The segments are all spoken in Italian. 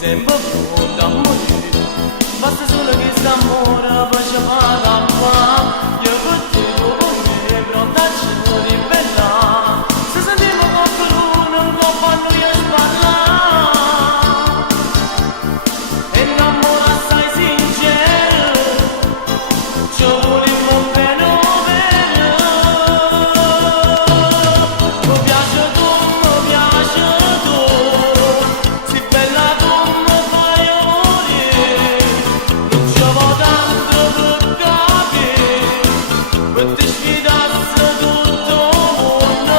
sembra pronto a morire. Basta solo che st'amore faccia da qua. Io per te con me pronta a ci ribellare. Se sentiamo qualcuno un po' a noi a sparlare. E l'amore assai sincero ci volevo bene bene. Mi piace tu, si bella tu mi fai morire. Non ci vuole tanto per capire, per ti sfidasse tutto il mondo.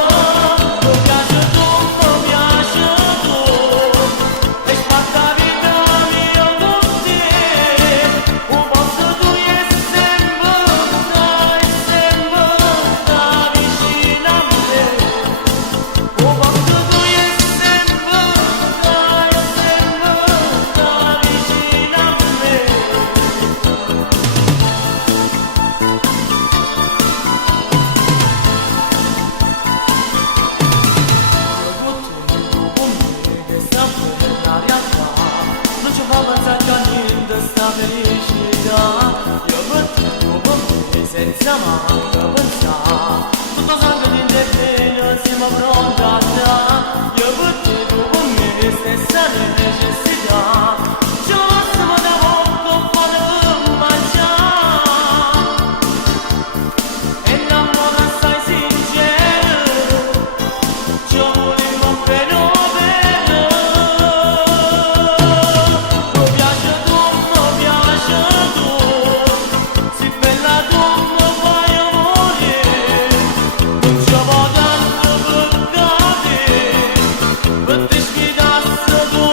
Mi piace tu, e spatta vita mia con te. Un posto tu e sempre vicino a me. Un posto tu e sempre vicino a me. Non ci fa pensare a niente sta felicità. Io per te, tu per me, senza mai pensare. Tutto sangue di te siamo pronti a dare. Io per te, tu per me, stessa necessità. Ci passiamo da poco per mangiare. E l'amore assai sincero ci volevo bene bene. Mi piace tu, si bella tu mi fai morire. Non ci vuole tanto per capire, per ti sfidasse tu